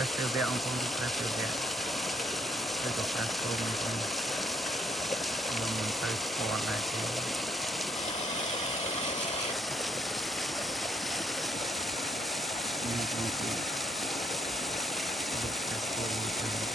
refresh ទៅវាអង្គ refresh ទៅវាទៅក៏ fresh ចូលមកវិញមិនទៅស្គាល់ដែរទេនេះគឺrefresh ចូលមកវិញ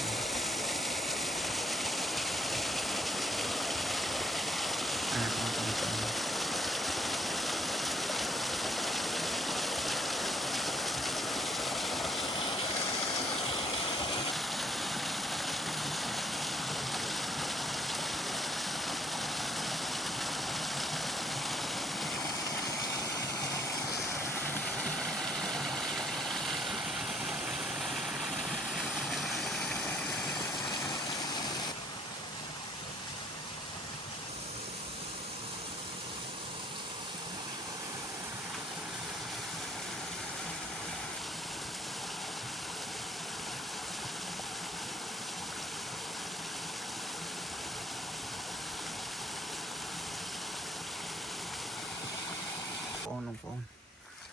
បងប្អូន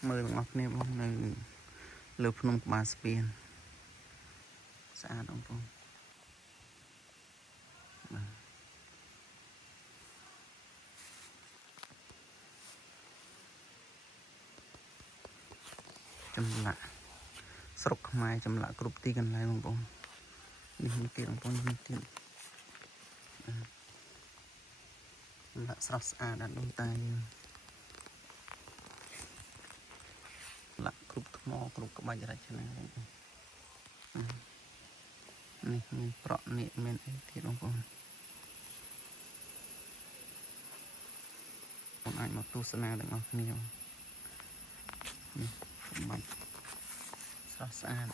មើលទាំងអស់គ្នាបងនៅលើភ្នំក្បាលស្ពានស្អាតបងប្អូនចម្លាក់ស្រុកខ្មែរចម្លាក់គ្រប់ទីកន្លែងបងប្អូននេះមួយទៀតបងប្អូននេះទៀតចម្លាក់ស្រស់ស្អាតដល់ដូនតាយើងលាក់គ្រប់ថ្មគ្រប់ក្បាច់រចនាបងប្អូននេះមានប្រក់នេះមានអីទៀតបងប្អូនបងអាចមកទស្សនាទាំងអស់គ្នានេះក្បាច់ស្រស់ស្អាត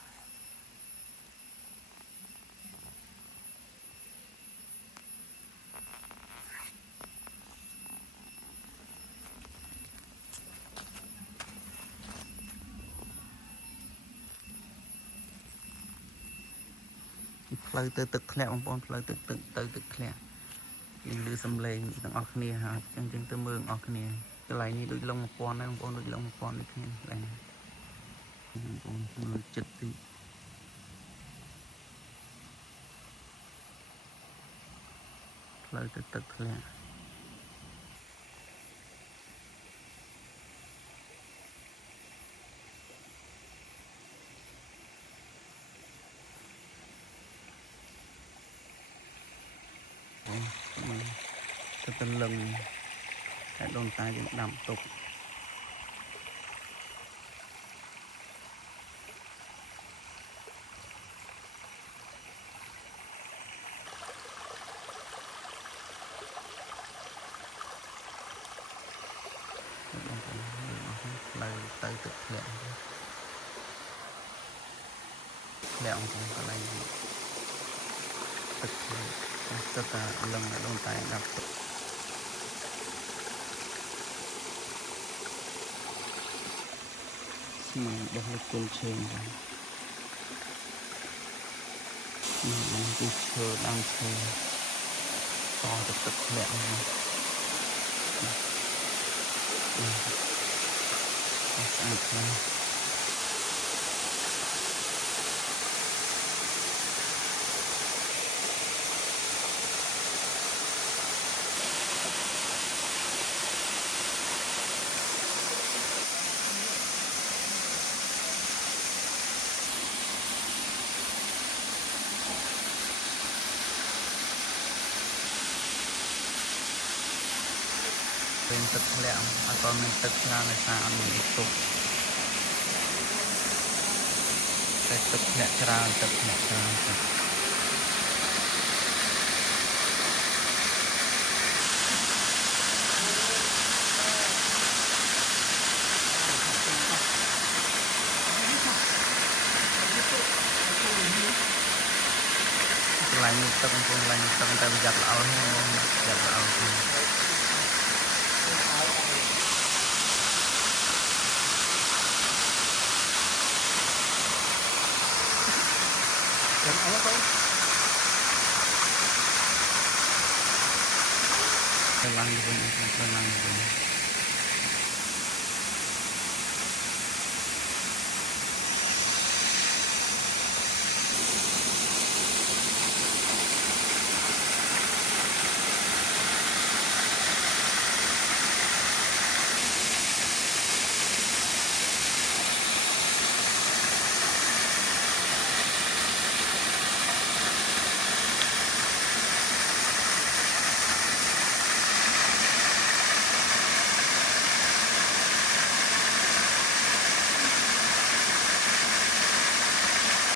ផ្លូវទៅទឹកធ្លាក់បងប្អូនផ្លូវទៅទឹកធ្លាក់និយាយឮសំឡេងទាំងអស់គ្នាហើយអញ្ចឹងទៅមើលទាំងអស់គ្នាកន្លែងនេះដូចលង1000ដែរបងប្អូនដូចលង1000ដូចគ្នាកន្លែងបងប្អូនមើលចិត្តទីផ្លូវទៅទឹកធ្លាក់ទៅលឹងតែដូនតាយើងដាំទុកផ្លូវទៅទឹកធ្លាក់ធ្លាក់អង្គកន្លែងទឹកធ្លាក់ទឹកតែលឹងដូនតាដាំទុកមកបោះលើគល់ឈើហ្នឹងនេះគឺឈើដើមឈើតទៅទឹកធ្លាក់ហ្នឹងស្អាតខ្លាំងเป็นទឹកធ្លាក់អត់មានទឹកច្រើនដោយសារអត់មានទុកតែទឹកធ្លាក់ច្រើនទឹកធ្លាក់ច្រើនទៅកន្លែងនេះទឹកកន្លែងទឹកតែប្រយ័ត្នល្អហ្នឹងប្រយ័ត្នល្អឡើងវិញឡើងវិញ